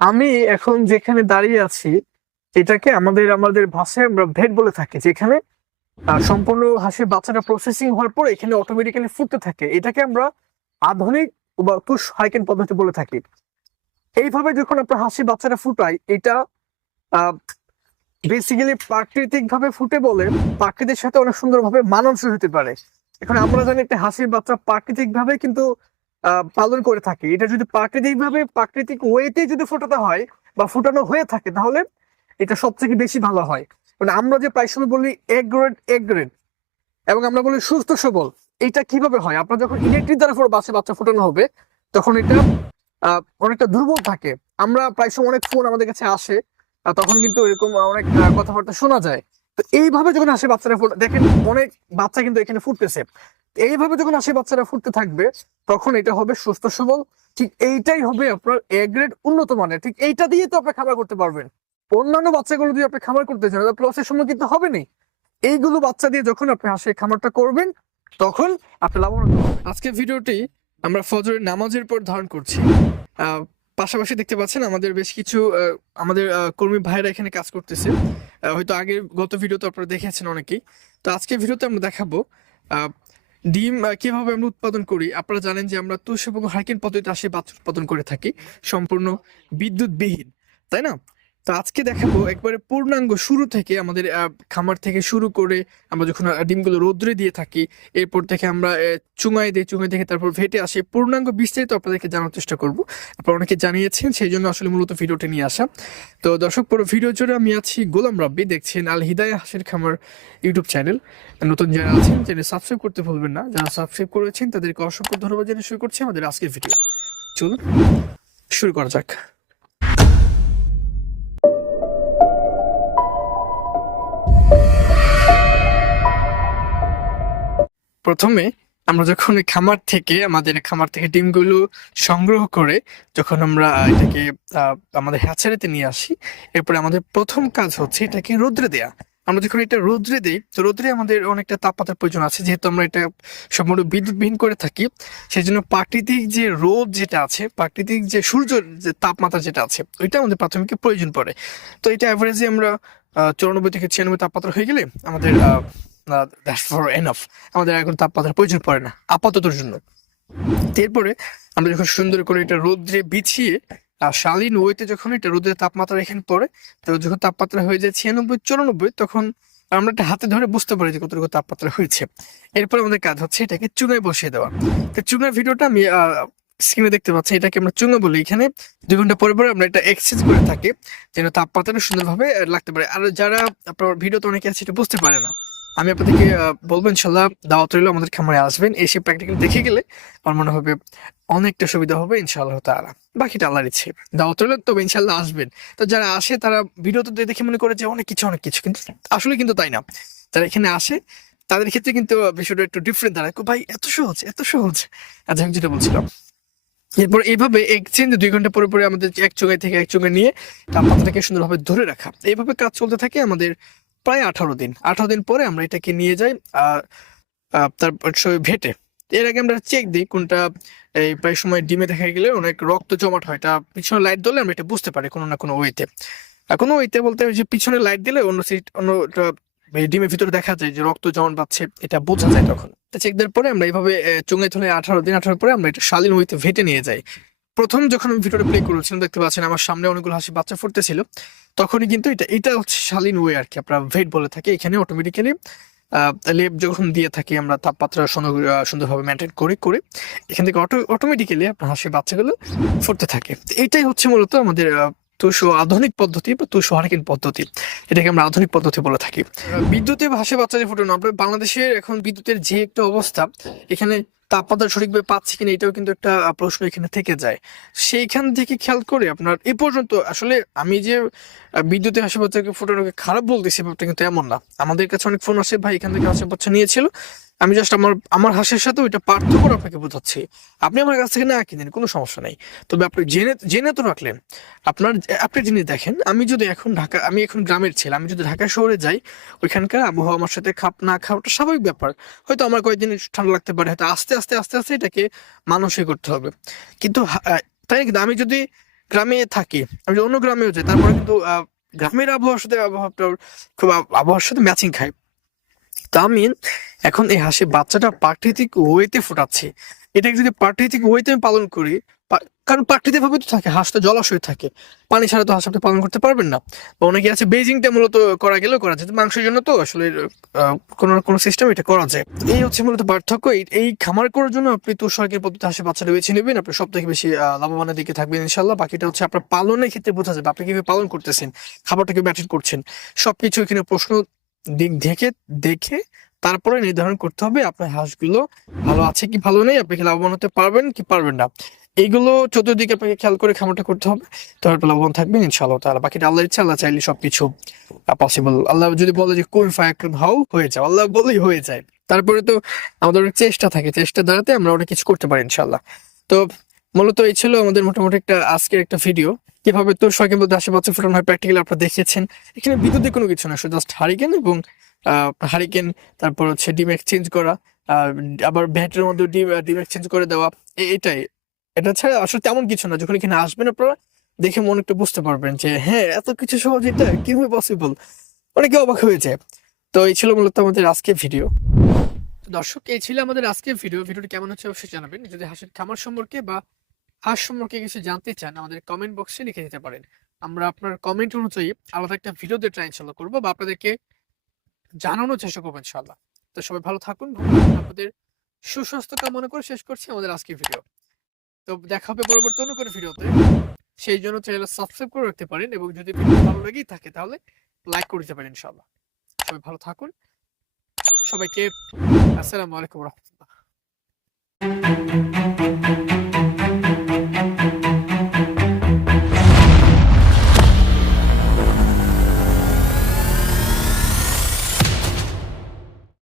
আমি এখন যেখানে দাঁড়িয়ে আছি, এটাকে আমাদের আমাদের ভাষায় আমরা ভেট বলে থাকি, যেখানে সম্পূর্ণ হাঁসের বাচ্চাটা প্রসেসিং হওয়ার পর এখানে অটোমেটিক্যালি ফুটতে থাকে। এটাকে আমরা আধুনিক বা তুষ হাইকেন পদ্ধতি বলে থাকি। এইভাবে যখন আপনার হাসি বাচ্চাটা ফুটাই, এটা বেসিক্যালি প্রাকৃতিক ভাবে ফুটে বলে প্রাকৃতিক সাথে অনেক সুন্দরভাবে মানানসই হতে পারে। এখন আমরা জানি একটা হাসির বাচ্চা প্রাকৃতিক ভাবে কিন্তু পালন করে থাকে। এটা যদি প্রাকৃতিক ভাবে প্রাকৃতিক ওয়েতে যদি ফোটাতে হয় বা ফোটানো হয়ে থাকে, তাহলে এটা সব থেকে বেশি ভালো হয়। মানে আমরা যে প্রায় সময় বলি এক গ্রেড এক গ্রেড এবং আমরা বলি সুস্থ সবল, এটা কীভাবে হয়? আপনার যখন ইলেকট্রিক দ্বারা বাসে বাচ্চা ফোটানো হবে, তখন এটা অনেকটা দুর্বল থাকে। আমরা প্রায় সময় অনেক ফোন আমাদের কাছে আসে তখন কিন্তু এরকম অনেক কথাবার্তা শোনা যায়। তো এইভাবে যখন আসে বাচ্চারা দেখেন অনেক বাচ্চা কিন্তু এখানে ফুটতেছে। এইভাবে যখন আসে বাচ্চারা ফুটতে থাকবে, তখন এটা হবে সুস্থ, সবল। ঠিক এইটাই হবে আপনার এ গ্রেড উন্নত মানের। ঠিক এইটা দিয়ে তো আপনি খাবার করতে পারবেন। অন্যান্য বাচ্চাগুলো দিয়ে আপনি খাবার করতে চান প্রসেস সময় কিন্তু হবে না এইগুলো বাচ্চা দিয়ে যখন আপনি হাঁসের খামারটা করবেন, তখন আপনি লাভবান। আজকে ভিডিওটি আমরা ফজরের নামাজের পর ধারণ করছি। পাশাপাশি দেখতে পাচ্ছেন আমাদের বেশ কিছু আমাদের কর্মী ভাইরা এখানে কাজ করতেছে। হয়তো আগের গত ভিডিওতে আপনারা দেখেছেন অনেকেই। তো আজকে ভিডিওতে আমরা দেখাবো ডিম কীভাবে আমরা উৎপাদন করি? আপনারা জানেন যে আমরা তুষ এবং হাইকিন পদ্ধতিতে আসে বাচ্চা উৎপাদন করে থাকি। সম্পূর্ণ বিদ্যুৎবিহীন, তাই না? তো আজকে দেখাবো একবারে পূর্ণাঙ্গ শুরু থেকে আমাদের খামার থেকে শুরু করে আমরা যখন ডিমগুলো রোদ্রে দিয়ে থাকি এরপর থেকে আমরা আহ, চুঙায় দিই চুঙায় থেকে তারপর ভেটে আসে। পূর্ণাঙ্গ বিস্তারিত আপনাদেরকে জানার চেষ্টা করব। আপনারা অনেকে জানিয়েছেন সেই জন্য আসলে মূলত ভিডিওটি নিয়ে আসা। তো দর্শক পুরো ভিডিও জুড়ে আমি আছি গোলাম রাব্বি। দেখছেন আল হিদায় হাসির খামার ইউটিউব চ্যানেল। নতুন যারা আছেন চ্যানেল সাবস্ক্রাইব করতে ভুলবেন না। যারা সাবস্ক্রাইব করেছেন তাদেরকে অসংখ্য ধন্যবাদ জানিয়ে শুরু করছি আমাদের আজকের ভিডিও। চলুন শুরু করা যাক। প্রথমে আমরা যখন খামার থেকে, আমাদের খামার থেকে ডিমগুলো সংগ্রহ করে যখন আমরা এটাকে আমাদের হ্যাচারিতে নিয়ে আসি, এরপরে আমাদের প্রথম কাজ হচ্ছে এটাকে রোদ্রে দেয়া। আমরা যখন এটা রোদ্রে দিই, তো রোদ্রে আমাদের অনেকটা তাপমাত্রার প্রয়োজন আছে, যেহেতু আমরা এটা সম্পূর্ণ বিদ্যুৎবিহীন করে থাকি সেই জন্য প্রাকৃতিক যে রোদ যেটা আছে, প্রাকৃতিক যে সূর্য যে তাপমাত্রা যেটা আছে, ওইটা আমাদের প্রাথমিক প্রয়োজন পড়ে। তো এটা অ্যাভারেজে আমরা চুরানব্বই থেকে ছিয়ানব্বই তাপমাত্রা হয়ে গেলে আমাদের দ্যাটস ফর এনাফ আমাদের এখন তাপমাত্রার প্রয়োজন পড়ে না, আপাততর জন্য। এরপরে আমরা যখন সুন্দর করে এটা রোদ্রে বিছিয়ে, আর শালীন ওয়েতে যখন এটা রোদের তাপমাত্রা এখানে পড়ে তো যখন তাপমাত্রা হয়ে যায় ছিয়ানব্বই, চুরানব্বই, তখন আমরা এটা হাতে ধরে বুঝতে পারি যে কতটুকু তাপমাত্রা হয়েছে। এরপর আমাদের কাজ হচ্ছে এটাকে চুঙায় বসিয়ে দেওয়া। তো চুঙার ভিডিওটা আমি স্ক্রিনে দেখতে পাচ্ছি, এটাকে আমরা চুঙা বলি। এখানে দুই ঘণ্টা পরে পরে আমরা এটা এক্সচেঞ্জ করে থাকি, যেন তাপমাত্রাটা সুন্দরভাবে লাগতে পারে। আর যারা আপনার ভিডিওতে অনেকে আছে, এটা বুঝতে পারে না। আমি আপনাদেরকে বলব ইনশাল্লাহ দাওয়াত রইল আমাদের খামারে আসবেন। এসে প্র্যাকটিক্যাল দেখে গেলে আমার মনে হবে অনেকটা সুবিধা হবে ইনশাআল্লাহ তাআলা। বাকিটা আল্লাহর ইচ্ছে। দাওয়াত রইল, তবে ইনশাল্লাহ আসবেন। তো যারা আসে, তারা ভিডিওতে দেখে মনে করে যে অনেক কিছু অনেক কিছু। কিন্তু আসলে কিন্তু তাই না। যারা এখানে আসে, তাদের ক্ষেত্রে কিন্তু বিষয়টা একটু ডিফারেন্ট দাঁড়ায়। ভাই, এত সহজ এত সহজ। আচ্ছা আমি যেটা বলছিলাম, এরপর এইভাবে এক এক্সচেঞ্জ দুই ঘণ্টা পরে পরে আমাদের এক চোঙায় থেকে এক চোঙায় নিয়ে তাপমাত্রাটাকে সুন্দরভাবে ধরে রাখা। এইভাবে কাজ চলতে থাকে আমাদের প্রায় আঠারো দিন। আঠারো দিন পরে আমরা এটাকে নিয়ে যাই তারপর ভেটে। এর আগে আমরা চেক দিই কোনটা, এই প্রায় সময় ডিমে দেখা গেলে অনেক রক্ত জমাট হয় এটা পিছনে লাইট দিলে আমরা এটা বুঝতে পারি কোনো না কোনো ওয়েতে কোনো ওয়েতে বলতে যে পিছনে লাইট দিলে অন্য সিট অন্য ডিমের ভিতরে দেখা যায় যে রক্ত জমাট পাচ্ছে এটা বোঝা যায় তখন। চেক দেওয়ার পরে আমরা এইভাবে চুঙে তুলে আঠারো দিন, আঠারো পরে আমরা এটা শালীন ওয়েতে ভেটে নিয়ে যাই। প্রথম যখন আমি ভিডিওটা প্লে করেছিলাম, দেখতে পাচ্ছেন আমার সামনে অনেকগুলো হাসি বাচ্চা ফুটতেছিল, তখনই কিন্তু এটা এটা হচ্ছে শালীন ওয়ে আর কি আপনার ভেট বলে থাকে, এখানে অটোমেটিক্যালি লেপ যখন দিয়ে থাকি, আমরা তাপমাত্রা সুন্দরভাবে মেনটেন করে করে এখান থেকে অটো অটোমেটিক্যালি আপনার হাসি বাচ্চাগুলো ফুটতে থাকে। এটাই হচ্ছে মূলত আমাদের তুষো আধুনিক পদ্ধতি বা তুষো হারিকেন পদ্ধতি। এটাকে আমরা আধুনিক পদ্ধতি বলে থাকি। বিদ্যুতে হাঁসের বাচ্চা যে ফুটানো আপনার বাংলাদেশের এখন বিদ্যুতের যে একটা অবস্থা, এখানে তাপমাত্রা সঠিকভাবে পাচ্ছি কিনা এটাও কিন্তু একটা প্রশ্ন এখানে থেকে যায়। সেইখান থেকে খেয়াল করে আপনার এ পর্যন্ত আসলে আমি যে বিদ্যুতের বাচ্চাকে ফোটানোকে খারাপ বলতেছি, ব্যাপারটা কিন্তু এমন না। আমাদের কাছে অনেক ফোন আসে, ভাই এখান থেকে বাচ্চা নিয়েছিল আমি জাস্ট আমার আমার হাঁসের সাথে ওইটা পার্থক্য আপনাকে বোঝাচ্ছি। আপনি আমার কাছ থেকে না কিনেন, কোনো সমস্যা নেই। তবে আপনি জেনে জেনে তো রাখলেন, আপনার, আপনি জিনিস দেখেন, আমি যদি এখন ঢাকা, আমি এখন গ্রামের ছেলে, আমি যদি ঢাকা শহরে যাই, ওইখানকার আবহাওয়া আমার সাথে খাপ না খাওয়াটা স্বাভাবিক ব্যাপার। হয়তো আমার কয়েকদিন ঠান্ডা লাগতে পারে, হয়তো আস্তে আস্তে আস্তে আস্তে এটাকে মানসিক করতে হবে। কিন্তু তাই কিন্তু আমি যদি গ্রামে থাকি, আমি যদি অন্য গ্রামেও যাই, তারপরে কিন্তু গ্রামের আবহাওয়ার সাথে আবহাওয়াটা খুব আবহাওয়ার সাথে ম্যাচিং খাই তা আমি এখন এই হাসি বাচ্চাটা প্রাকৃতিক ওয়েতে ফোটাচ্ছি। এটাকে যদি প্রাকৃতিক ওয়েতে আমি পালন করি কারণ প্রাকৃতিক ভাবে তো থাকে, হাঁসটা জলাশয় থাকে। পানি ছাড়া তো হাঁস আপনি পালন করতে পারবেন না। বা অনেকে আছে বেজিংটা মূলত করা গেলেও করা যায়। মাংসের জন্য তো আসলে কোনো কোনো সিস্টেম এটা করা যায়। এই হচ্ছে মূলত পার্থক্য। এই- খামার করার জন্য আপনি তুষারকের পদ্ধতি হাসি বাচ্চাটা বেছে নেবেন। আপনি সব থেকে বেশি লাভবানের দিকে থাকবেন ইনশাল্লাহ। বাকিটা হচ্ছে আপনার পালনের ক্ষেত্রে বোঝা যাবে আপনি কীভাবে পালন করতেছেন, খাবারটাকে ব্যাটেন করছেন। সবকিছু এখানে প্রশ্ন দিক, দেখে দেখে তারপরে নির্ধারণ করতে হবে আপনার হাঁসগুলো ভালো আছে কি ভালো নেই, আপনি লাভবান হতে পারবেন কি পারবেন না। এইগুলো চতুর্দিকে আপনাকে খেয়াল করে খামারটা করতে হবে তাহলে আপনি লাভবান থাকবেন ইনশাআল্লাহ তাহলে বাকিটা আল্লাহর ইচ্ছা, আল্লাহ চাইলে সবকিছু পসিবল আল্লাহ যদি বলে যে কোন ফায়াকুন হও হয়ে যাও। আল্লাহ বলেই হয়ে যায়। তারপরে তো আমাদের অনেক চেষ্টা থাকে, চেষ্টা দ্বারাতে আমরা অনেক কিছু করতে পারি ইনশাআল্লাহ। তো মূলত এই ছিল আমাদের মোটামুটি একটা আজকের একটা ভিডিও কীভাবে তো সবাইকে বলতে আশেপাশে ফোটানো হয় প্র্যাকটিক্যালি আপনারা দেখেছেন। এখানে বিদ্যুতের কোনো কিছু না, শুধু জাস্ট হারিকেন এবং হারিকেন, তারপর হচ্ছে ডিম এক্সচেঞ্জ করা আবার ব্যাটের মধ্যে ডিম ডিম এক্সচেঞ্জ করে দেওয়া এটাই। এটা ছাড়া আসলে তেমন কিছু না। যখন এখানে আসবেন আপনারা, দেখে মনে একটু বুঝতে পারবেন যে হ্যাঁ এত কিছু সহজ এটা কীভাবে পসিবল অনেকে অবাক হয়ে যায়। তো এই ছিল মূলত আমাদের আজকের ভিডিও দর্শক, এই ছিল আমাদের আজকের ভিডিও ভিডিওটি কেমন হচ্ছে অবশ্যই জানাবেন। যদি হাঁসের খামার সম্পর্কে বা হাঁস সম্পর্কে কিছু জানতে চান, আমাদের কমেন্ট বক্সে লিখে দিতে পারেন। আমরা আপনার কমেন্ট অনুযায়ী আলাদা একটা ভিডিও দিয়ে ট্রাই ইনশাল্লাহ করব বা আপনাদেরকে জানানোর চেষ্টা করব ইনশাল্লাহ তো সবাই ভালো থাকুন আপনাদের সুস্বাস্থ্য কামনা করে শেষ করছি আমাদের আজকের ভিডিও তো দেখা হবে পরবর্তী অন্য কোনো ভিডিওতে সেই জন্য চ্যানেল সাবস্ক্রাইব করে রাখতে পারেন এবং যদি ভিডিও ভালো লেগেই থাকে তাহলে লাইক করে দিতে পারেন ইনশাল্লাহ সবাই ভালো থাকুন। সবাইকে আসসালামু আলাইকুম রহমতুল্লাহ।